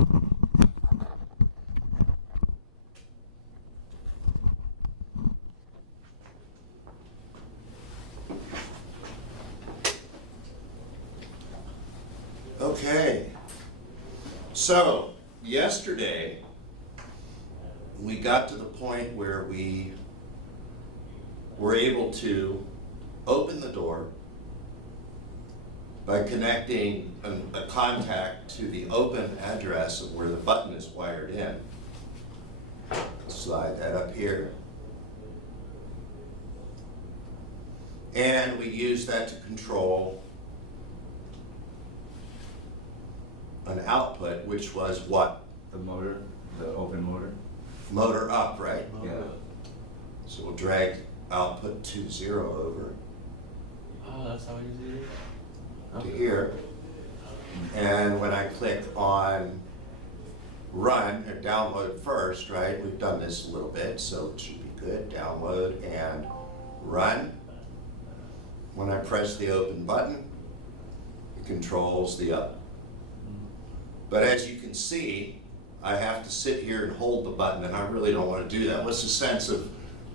Okay, so yesterday we got to the point where we were able to open the door by connecting a contact to the open address of where the button is wired in. Slide that up here. And we use that to control an output, which was what? The motor, the open motor. Motor up, right? Yeah. So we'll drag output to 0 over Oh, that's how easy it is? to here. And when I click on run or download first, right? We've done this a little bit, so it should be good. Download and run. When I press the open button, it controls the up. But as you can see, I have to sit here and hold the button, and I really don't want to do that. What's the sense of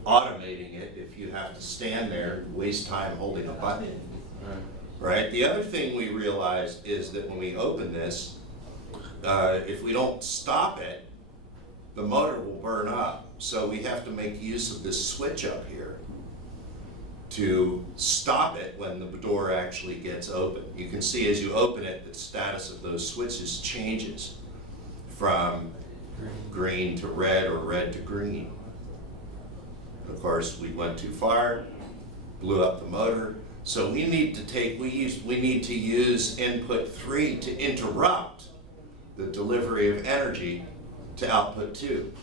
automating it if you have to stand there and waste time holding a button? Right? The other thing we realized is that when we open this, if we don't stop it, the motor will burn up. So we have to make use of this switch up here to stop it when the door actually gets open. You can see as you open it, the status of those switches changes from green to red or red to green. Of course, we went too far, blew up the motor. So we need to use input 3 to interrupt the delivery of energy to output 2.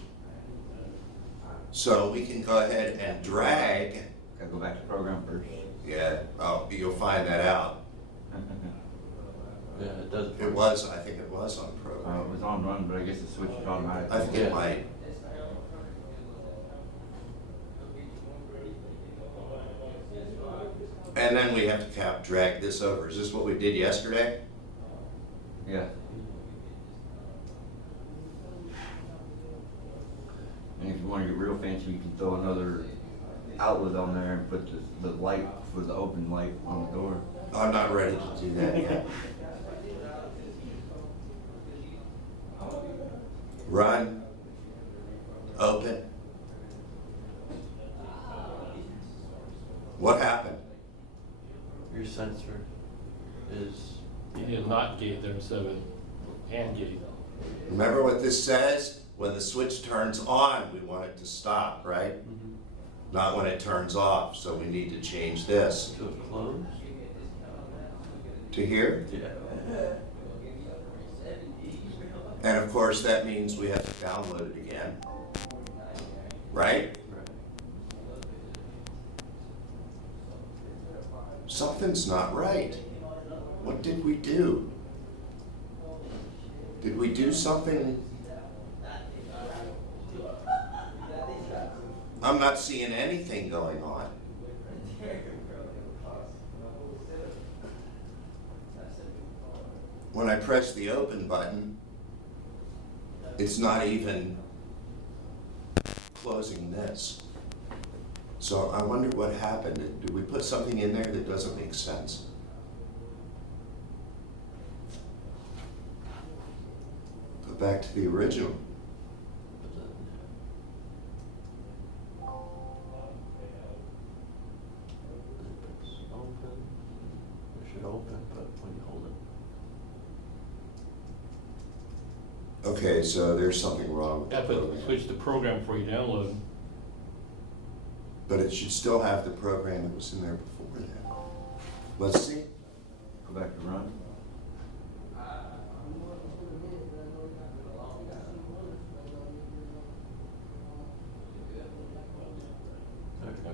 So we can go ahead and drag. Gotta go back to program first. Yeah, oh, you'll find that out. Yeah, it does. I think it was on program. It was on run, but I guess it switched automatically. I think it might. And then we have to drag this over. Is this what we did yesterday? Yeah. And if you want to get real fancy, you can throw another outlet on there and put the light for the open light on the door. I'm not ready to do that yet. Run. Open. What happened? Your sensor is. You need a NOT gate there instead of an AND gate. Remember what this says? When the switch turns on, we want it to stop, right? Mm-hmm. Not when it turns off. So we need to change this To a close? to here. Yeah. And of course, that means we have to download it again, right? Right. Something's not right. What did we do? Did we do something? I'm not seeing anything going on. When I press the open button, it's not even closing this. So I wonder what happened. Did we put something in there that doesn't make sense? Go back to the original. Open. It should open, but when you hold it. Okay, so there's something wrong with Yeah, the but program. switch the program before you download. But it should still have the program that was in there before that. Let's see. Go back to run.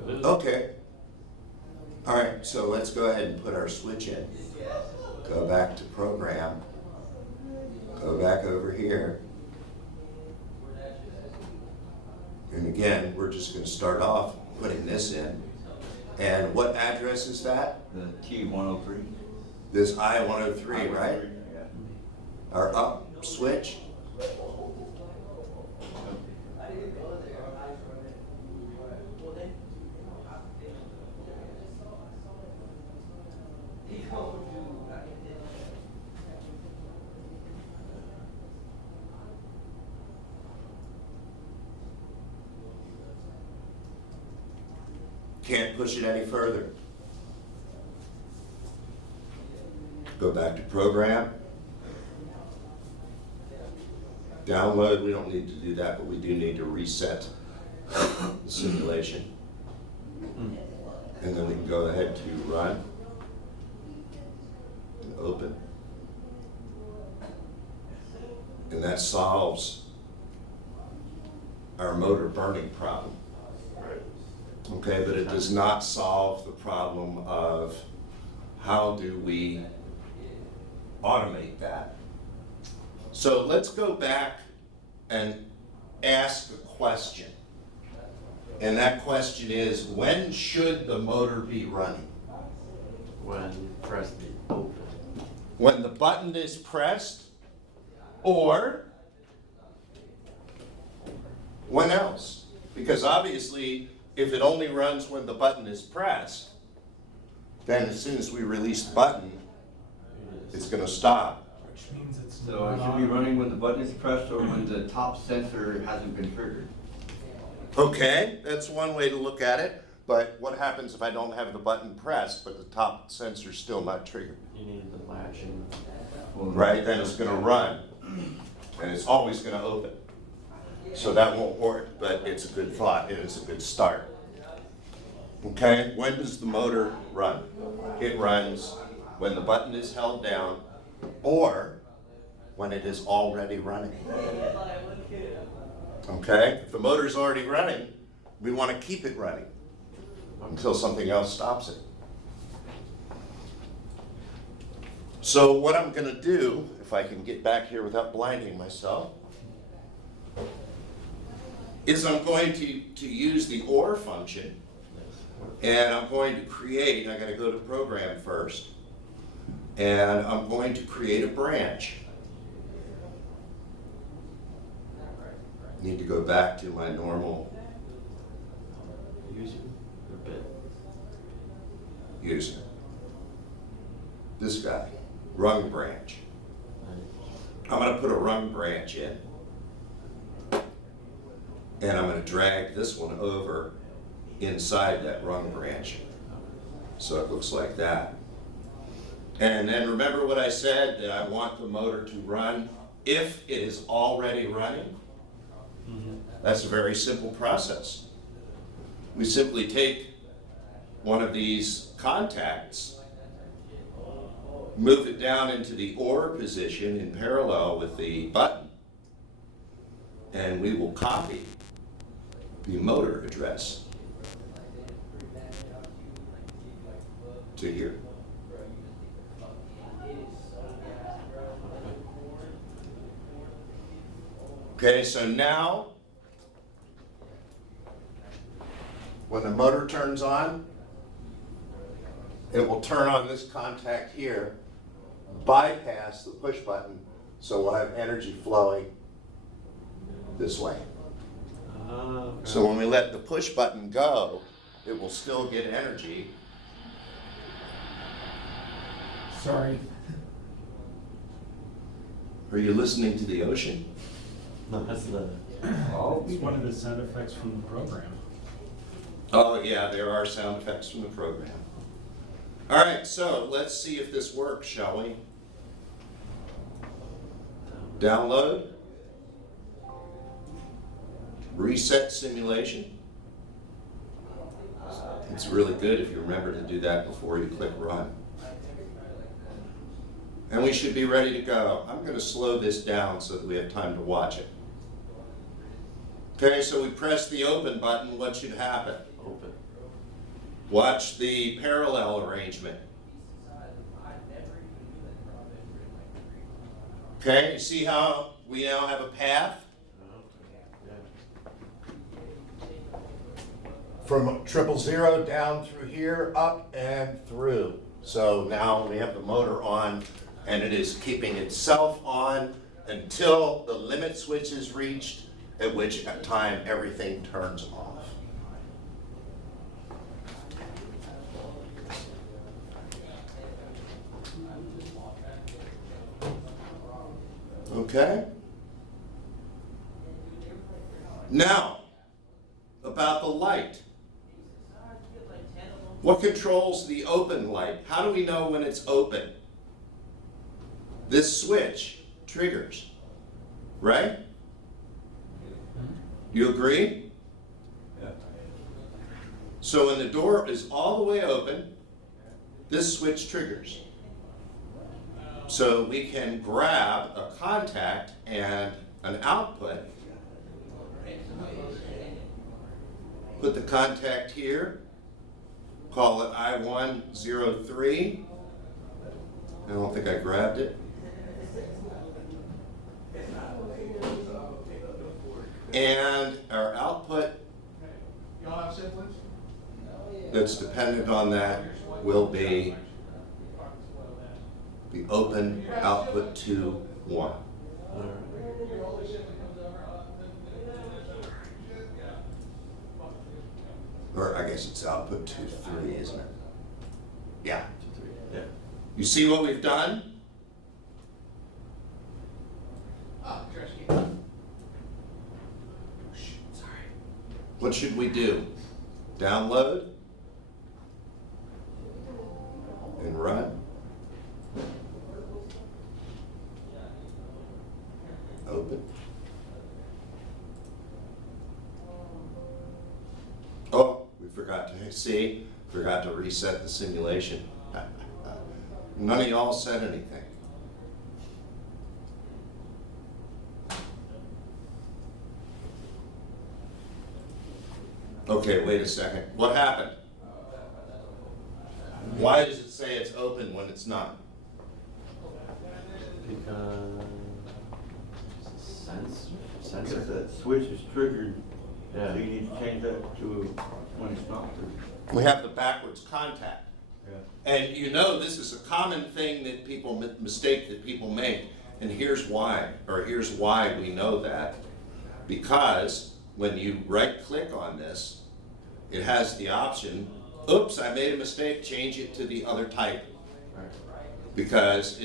There it is. Okay. All right, so let's go ahead and put our switch in. Go back to program. Go back over here. And again, we're just going to start off putting this in. And what address is that? The T103. This I-103, right? Yeah. Our up switch. Can't push it any further. Go back to program. Download, we don't need to do that, but we do need to reset the simulation. And then we can go ahead to run and open. And that solves our motor burning problem. Okay, but it does not solve the problem of how do we automate that. So let's go back and ask a question. And that question is, when should the motor be running? When you press the open. When the button is pressed, or when else? Because obviously, if it only runs when the button is pressed, then as soon as we release the button, it's going to stop. Which means it's So it should be running when the button is pressed or when the top sensor hasn't been triggered. Okay, that's one way to look at it, but what happens if I don't have the button pressed, but the top sensor's still not triggered? You need the latching. Right, then it's going to run, and it's always going to open. So that won't work, but it's a good thought, and it's a good start. Okay, when does the motor run? It runs when the button is held down or when it is already running. Okay, if the motor's already running, we want to keep it running until something else stops it. So what I'm going to do, if I can get back here without blinding myself, is I'm going to use the OR function, and I'm going to create, I got to go to program first, and I'm going to create a branch. Need to go back to my normal User or bit. user. This guy, rung branch. I'm going to put a rung branch in. And I'm going to drag this one over inside that rung branch. So it looks like that. And then remember what I said, that I want the motor to run if it is already running? That's a very simple process. We simply take one of these contacts, move it down into the OR position in parallel with the button, and we will copy the motor address to here. Okay, so now, when the motor turns on, it will turn on this contact here, bypass the push button, so we'll have energy flowing this way. Okay. So when we let the push button go, it will still get energy. Sorry. Are you listening to the ocean? No, that's the. It's one of the sound effects from the program. Oh yeah, there are sound effects from the program. All right, so let's see if this works, shall we? Download. Reset simulation. It's really good if you remember to do that before you click run. And we should be ready to go. I'm going to slow this down so that we have time to watch it. Okay, so we press the open button. What should happen? Open. Watch the parallel arrangement. Okay, you see how we now have a path? From 000 down through here, up and through. So now we have the motor on, and it is keeping itself on until the limit switch is reached, at which time everything turns off. Okay? Now, about the light. What controls the open light? How do we know when it's open? This switch triggers, right? You agree? Yeah. So when the door is all the way open, this switch triggers. So we can grab a contact and an output, put the contact here, call it I103. I don't think I grabbed it. And our output that's dependent on that will be the open output to 1. Or I guess it's output to 3, isn't it? Yeah. Yeah. You see what we've done? What should we do? Download and run. Open. Oh, we forgot to reset the simulation. None of y'all said anything. Okay, wait a second. What happened? Why does it say it's open when it's not? Because Because sensor. that switch is triggered, Yeah. so you need to change that to when it's not triggered. We have the backwards contact. Yeah. And you know, this is a common thing that people, mistake that people make. And here's why, or here's why we know that. Because when you right click on this, it has the option, oops, I made a mistake, change it to the other type. Right. Because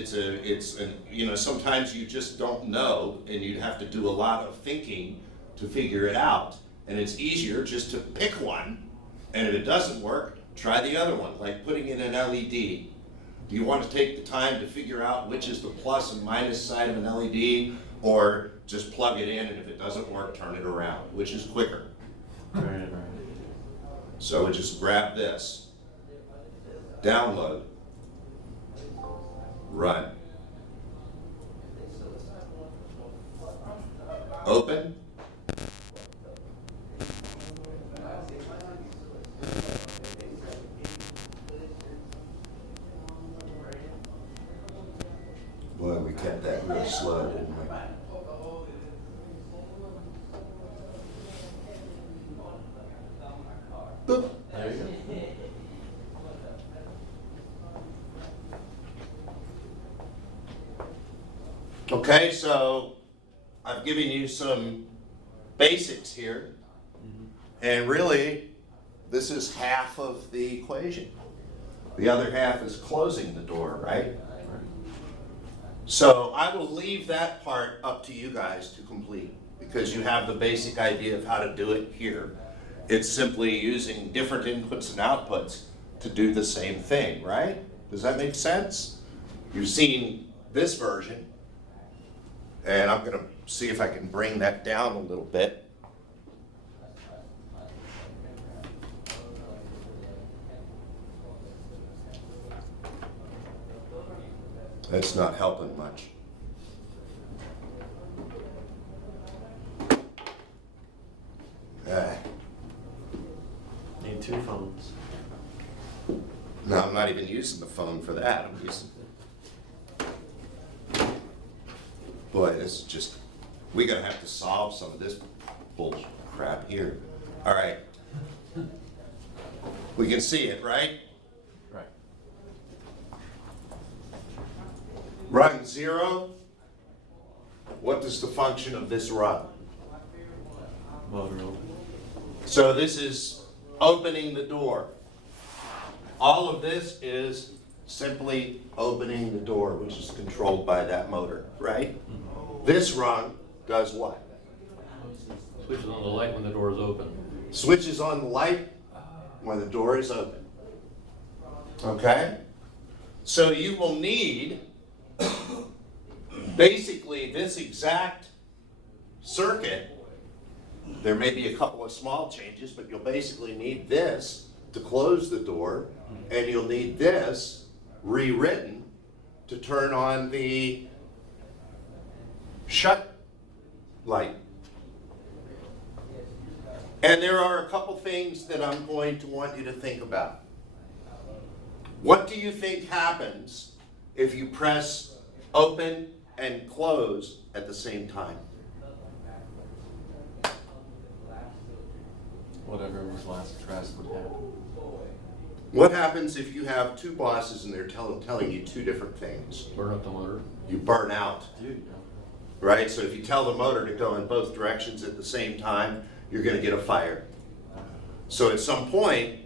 sometimes you just don't know and you'd have to do a lot of thinking to figure it out. And it's easier just to pick one, and if it doesn't work, try the other one, like putting in an LED. Do you want to take the time to figure out which is the plus and minus side of an LED, or just plug it in and if it doesn't work, turn it around, which is quicker? Right. So we just grab this, download, run, open, boy, we kept that real slow, didn't we? Boop. There you go. Okay, so I've given you some basics here, and really, this is half of the equation. The other half is closing the door, right? So I will leave that part up to you guys to complete, because you have the basic idea of how to do it here. It's simply using different inputs and outputs to do the same thing, right? Does that make sense? You've seen this version, and I'm going to see if I can bring that down a little bit. That's not helping much. Need 2 phones. No, I'm not even using the phone for that. I'm using. Boy, this is just. We're gonna have to solve some of this bull crap here. All right. We can see it, right? Right. Run 0. what is the function of this rung? Motor open. So this is opening the door. All of this is simply opening the door, which is controlled by that motor, right? This rung does what? Switches on the light when the door is open. Switches on the light when the door is open. Okay? So you will need basically this exact circuit. There may be a couple of small changes, but you'll basically need this to close the door, and you'll need this rewritten to turn on the shut light. And there are a couple things that I'm going to want you to think about. What do you think happens if you press open and close at the same time? Whatever was last pressed would happen. What happens if you have two bosses and they're telling you two different things? Burn up the motor. You burn out, Dude, right? So if you tell the motor to go in both directions at the same time, you're going to get a fire. So at some point,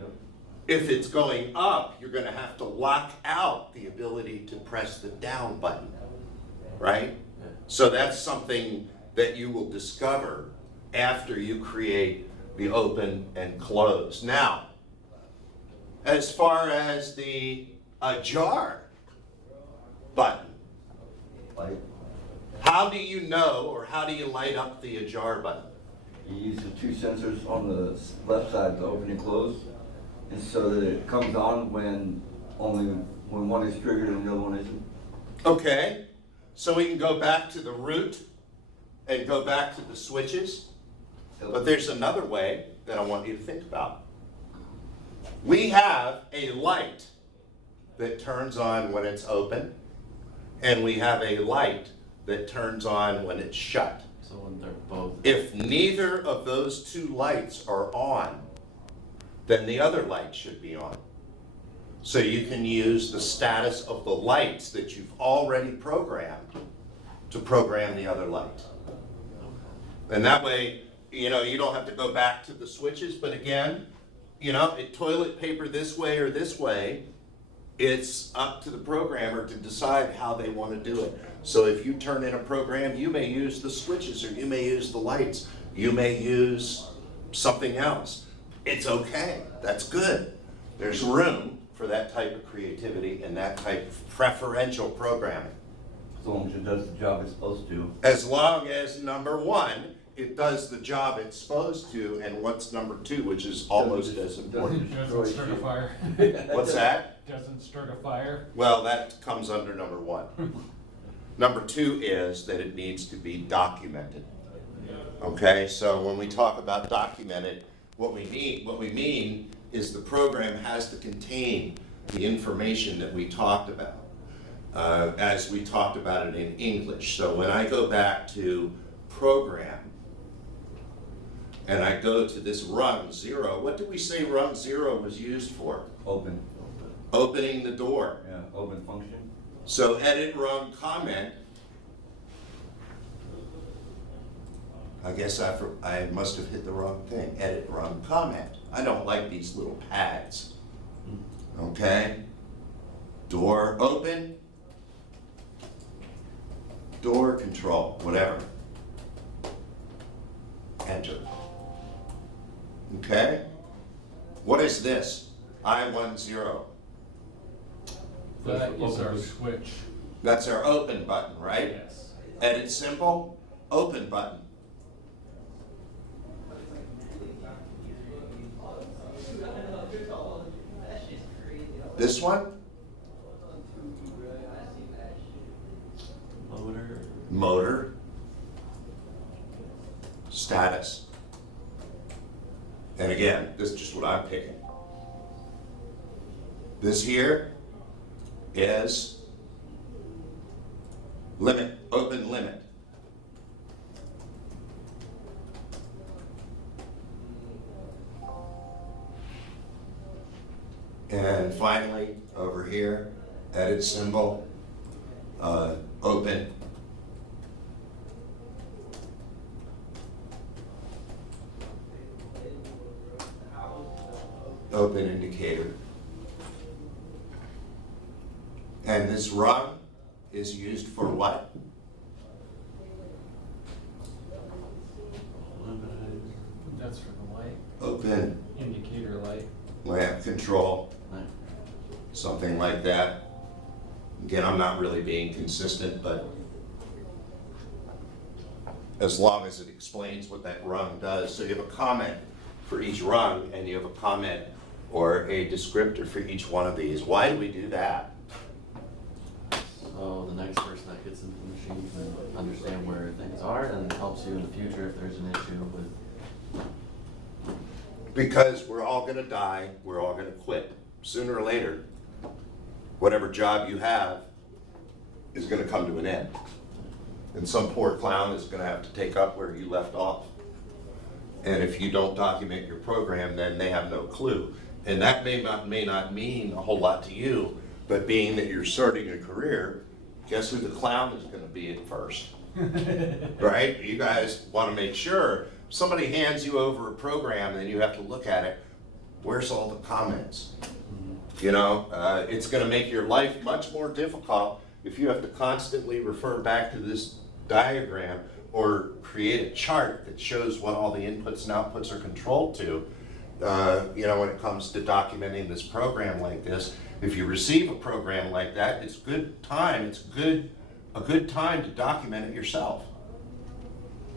if it's going up, you're going to have to lock out the ability to press the down button, right? So that's something that you will discover after you create the open and close. Now, as far as the ajar button, Light. how do you know, or how do you light up the ajar button? You use the two sensors on the left side to open and close, and so that it comes on when one is triggered and the other one isn't. Okay, so we can go back to the root and go back to the switches. But there's another way that I want you to think about. We have a light that turns on when it's open, and we have a light that turns on when it's shut. so when they're both. If neither of those two lights are on, then the other light should be on. So you can use the status of the lights that you've already programmed to program the other light. And that way, you know, you don't have to go back to the switches, but again, you know, toilet paper this way or this way, it's up to the programmer to decide how they want to do it. So if you turn in a program, you may use the switches, or you may use the lights, you may use something else. It's okay, that's good. There's room for that type of creativity and that type of preferential programming. As long as it does the job it's supposed to. As long as, number one, it does the job it's supposed to, and what's number two, which is almost as important. Doesn't start a fire. What's that? Doesn't start a fire. Well, that comes under number one. Number two is that it needs to be documented. Okay, so when we talk about documented, what we mean is the program has to contain the information that we talked about, as we talked about it in English. So when I go back to program, and I go to this rung 0, what did we say rung 0 was used for? Open. Opening the door. Yeah, open function. So edit rung comment. I guess I must have hit the wrong thing. Edit rung comment. I don't like these little pads. Okay? Door open. Door control, whatever. Enter. Okay? What is this? I10. That is our switch. That's our open button, right? Yes. Edit symbol, open button. This one? Motor. Motor. Status. And again, this is just what I'm picking. This here is limit, open limit. And finally, over here, edit symbol, open open indicator. And this rung is used for what? That's for the light, Open indicator light. lamp control, Right. something like that. Again, I'm not really being consistent, but as long as it explains what that rung does. So you have a comment for each rung, and you have a comment or a descriptor for each one of these. Why do we do that? So the next person that gets into the machine can understand where things are and helps you in the future if there's an issue with. Because we're all gonna die, we're all gonna quit. Sooner or later, whatever job you have is gonna come to an end. And some poor clown is gonna have to take up where you left off. And if you don't document your program, then they have no clue. And that may not mean a whole lot to you, but being that you're starting a career, guess who the clown is gonna be at first? Right? You guys wanna make sure, somebody hands you over a program and you have to look at it, where's all the comments? You know, it's gonna make your life much more difficult if you have to constantly refer back to this diagram or create a chart that shows what all the inputs and outputs are controlled to. You know, when it comes to documenting this program like this, if you receive a program like that, it's a good time to document it yourself.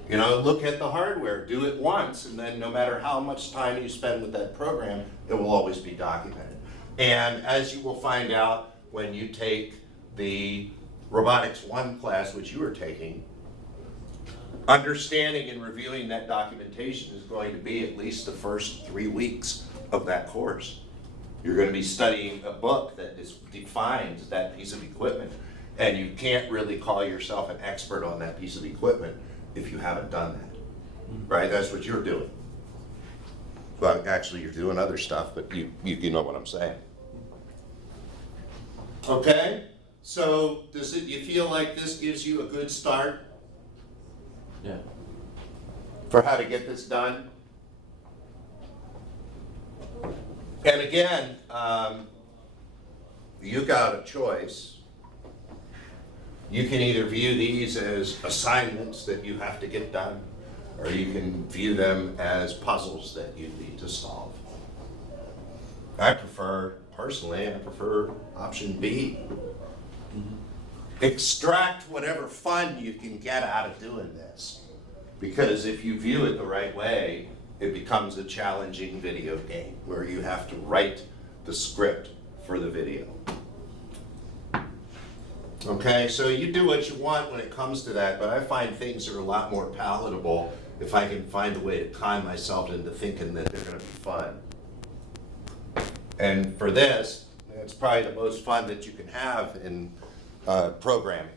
You know, look at the hardware, do it once, and then no matter how much time you spend with that program, it will always be documented. And as you will find out when you take the Robotics 1 class, which you are taking, understanding and reviewing that documentation is going to be at least the first 3 weeks of that course. You're going to be studying a book that defines that piece of equipment, and you can't really call yourself an expert on that piece of equipment if you haven't done that, right? That's what you're doing. Well, actually, you're doing other stuff, but you know what I'm saying. Okay, so you feel like this gives you a good start Yeah. for how to get this done? And again, you got a choice. You can either view these as assignments that you have to get done, or you can view them as puzzles that you need to solve. Personally, I prefer option B. Extract whatever fun you can get out of doing this. Because if you view it the right way, it becomes a challenging video game where you have to write the script for the video. Okay, so you do what you want when it comes to that, but I find things are a lot more palatable if I can find a way to con myself into thinking that they're gonna be fun. And for this, it's probably the most fun that you can have in programming.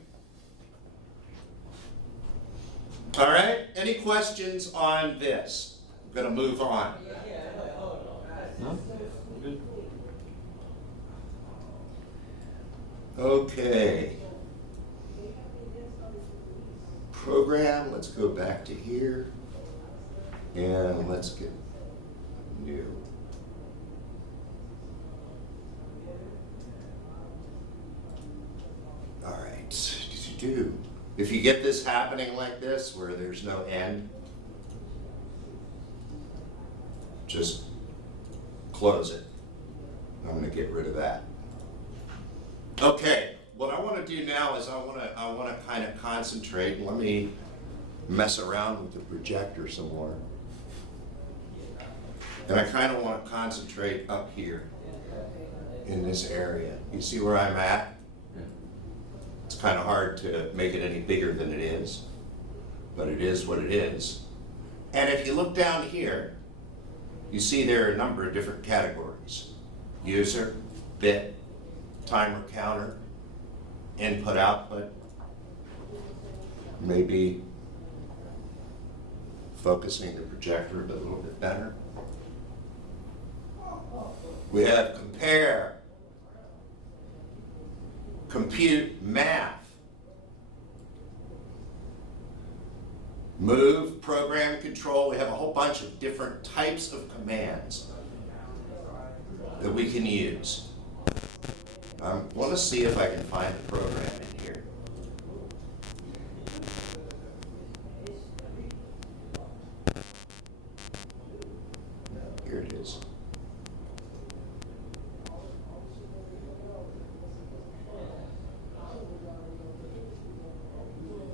All right, any questions on this? I'm gonna move on. No? Good. Okay. Program, let's go back to here. And let's get new. All right. If you get this happening like this, where there's no end, just close it. I'm gonna get rid of that. Okay, what I want to do now is I want to kind of concentrate. Let me mess around with the projector some more. And I kind of want to concentrate up here in this area. You see where I'm at? Yeah. It's kind of hard to make it any bigger than it is, but it is what it is. And if you look down here, you see there are a number of different categories. User, bit, timer counter, input output, maybe focusing the projector a little bit better. We have compare, compute, math, move, program, control. We have a whole bunch of different types of commands. that we can use. I want to see if I can find the program in here. Here it is.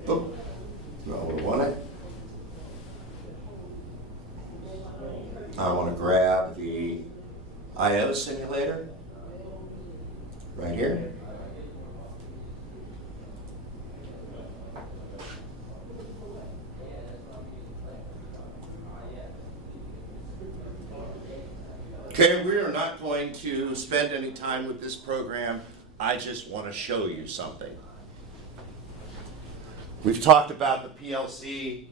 Oh, no, we want it. I want to grab the I/O simulator right here. Okay, we are not going to spend any time with this program. I just want to show you something. We've talked about the PLC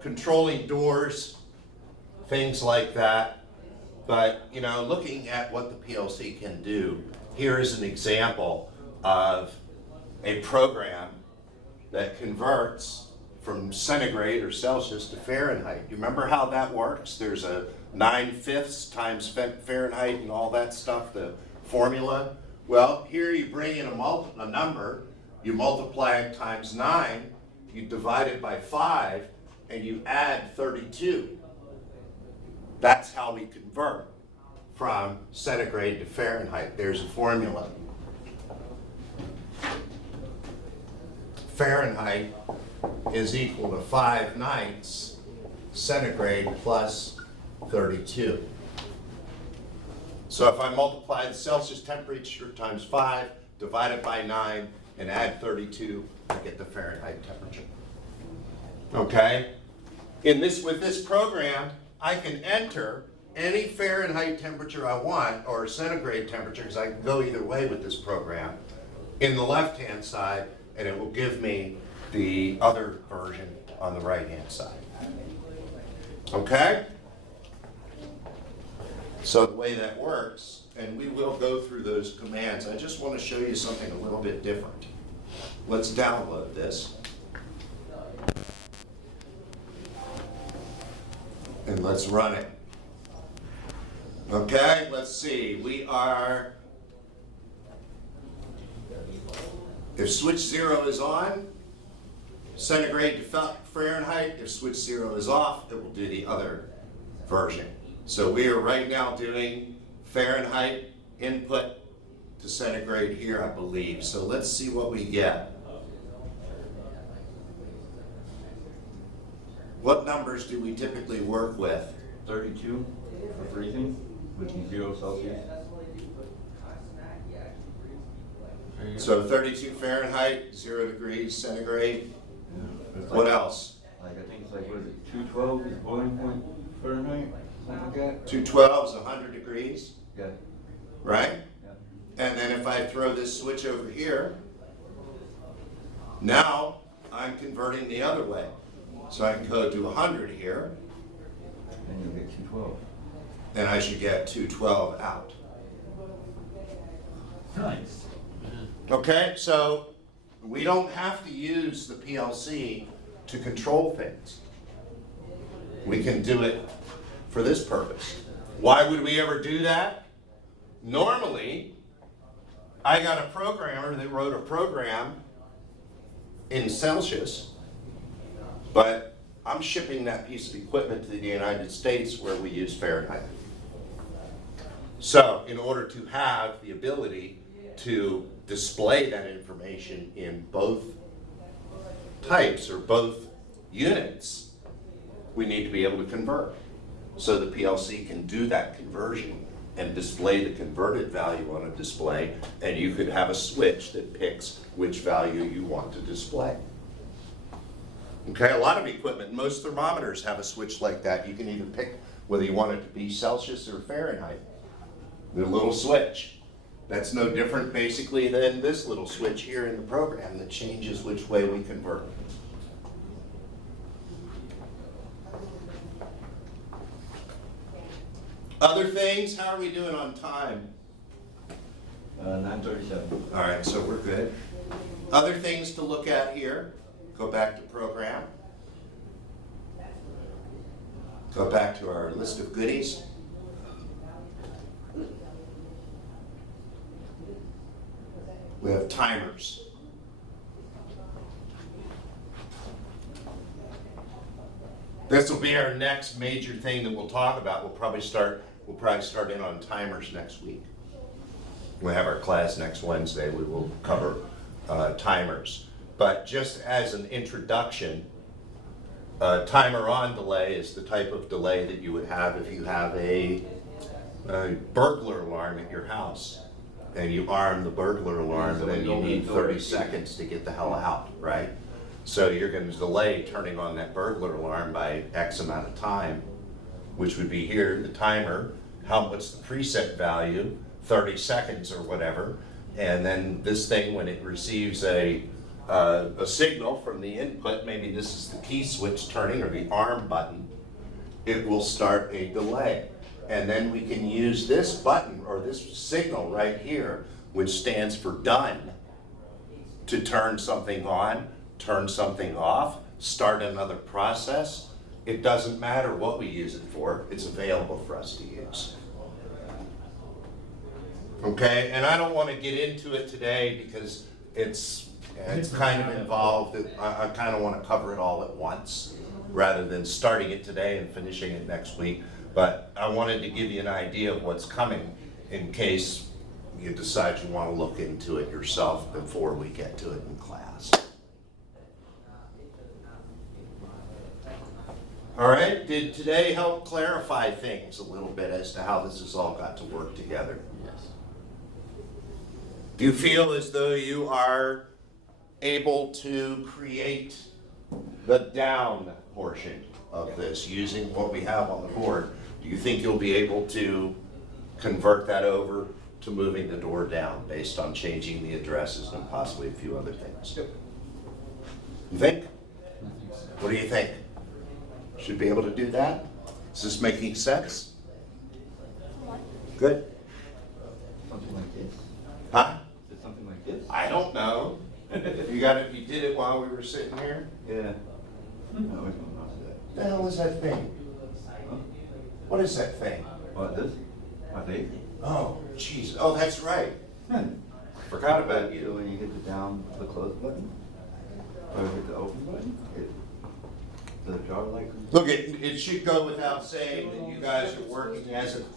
controlling doors, things like that. But, you know, looking at what the PLC can do, here is an example of a program that converts from centigrade or Celsius to Fahrenheit. You remember how that works? There's a 9/5 times Fahrenheit and all that stuff, the formula. Well, here you bring in a number, you multiply it times 9, you divide it by 5, and you add 32. That's how we convert from centigrade to Fahrenheit. There's a formula. Fahrenheit is equal to 5/9 centigrade plus 32. So if I multiply the Celsius temperature times 5, divide it by 9, and add 32, I get the Fahrenheit temperature. Okay? With this program, I can enter any Fahrenheit temperature I want, or centigrade temperature, because I can go either way with this program, in the left-hand side, and it will give me the other version on the right-hand side. Okay? So the way that works, and we will go through those commands, I just want to show you something a little bit different. Let's download this. And let's run it. Okay, let's see. If switch 0 is on, centigrade to Fahrenheit. If switch 0 is off, it will do the other version. So we are right now doing Fahrenheit input to centigrade here, I believe. So let's see what we get. What numbers do we typically work with? 32 for freezing, which is 0 Celsius. So 32 Fahrenheit, 0 degrees centigrade. It's What like- else? Like, I think it's like, what is it, 212 is boiling point Fahrenheit, something like that? 212 is 100 degrees, Yeah, right? yeah. And then if I throw this switch over here, now I'm converting the other way. So I can go to 100 here, And you'll get 212. and I should get 212 out. Nice. Okay, so we don't have to use the PLC to control things. We can do it for this purpose. Why would we ever do that? Normally, I got a programmer that wrote a program in Celsius, but I'm shipping that piece of equipment to the United States where we use Fahrenheit. So in order to have the ability to display that information in both types or both units, we need to be able to convert. So the PLC can do that conversion and display the converted value on a display, and you could have a switch that picks which value you want to display. Okay, a lot of equipment, most thermometers have a switch like that. You can either pick whether you want it to be Celsius or Fahrenheit. The little switch. That's no different basically than this little switch here in the program that changes which way we convert. Other things, how are we doing on time? 9:37. All right, so we're good. Other things to look at here, go back to program. Go back to our list of goodies. We have timers. This will be our next major thing that we'll talk about. We'll probably start in on timers next week. We have our class next Wednesday. We will cover timers. But just as an introduction, timer on delay is the type of delay that you would have if you have a burglar alarm at your house. And you arm the burglar alarm, and then you need 30 seconds to get the hell out, right? So you're going to delay turning on that burglar alarm by X amount of time, which would be here, the timer, what's the preset value, 30 seconds or whatever. And then this thing, when it receives a signal from the input, maybe this is the key switch turning or the arm button, it will start a delay. And then we can use this button or this signal right here, which stands for done, to turn something on, turn something off, start another process. It doesn't matter what we use it for, it's available for us to use. Okay, and I don't want to get into it today because it's kind of involved. I kind of want to cover it all at once rather than starting it today and finishing it next week. But I wanted to give you an idea of what's coming in case you decide you want to look into it yourself before we get to it in class. All right, did today help clarify things a little bit as to how this has all got to work together? Yes. Do you feel as though you are able to create the down portion of this using what we have on the board? Do you think you'll be able to convert that over to moving the door down based on changing the addresses and possibly a few other things? You think? What do you think? Should be able to do that? Is this making sense? Good? Something like this? Huh? Is it something like this? I don't know. You did it while we were sitting here? Yeah. No, we don't know that. The hell is that thing? Huh? What is that thing? What, this? My face? Oh, jeez. Oh, that's right. Forgot about So you. when you hit the close button, or hit the open button, does the jar light? Look, it should go without saying that you guys are working as a group.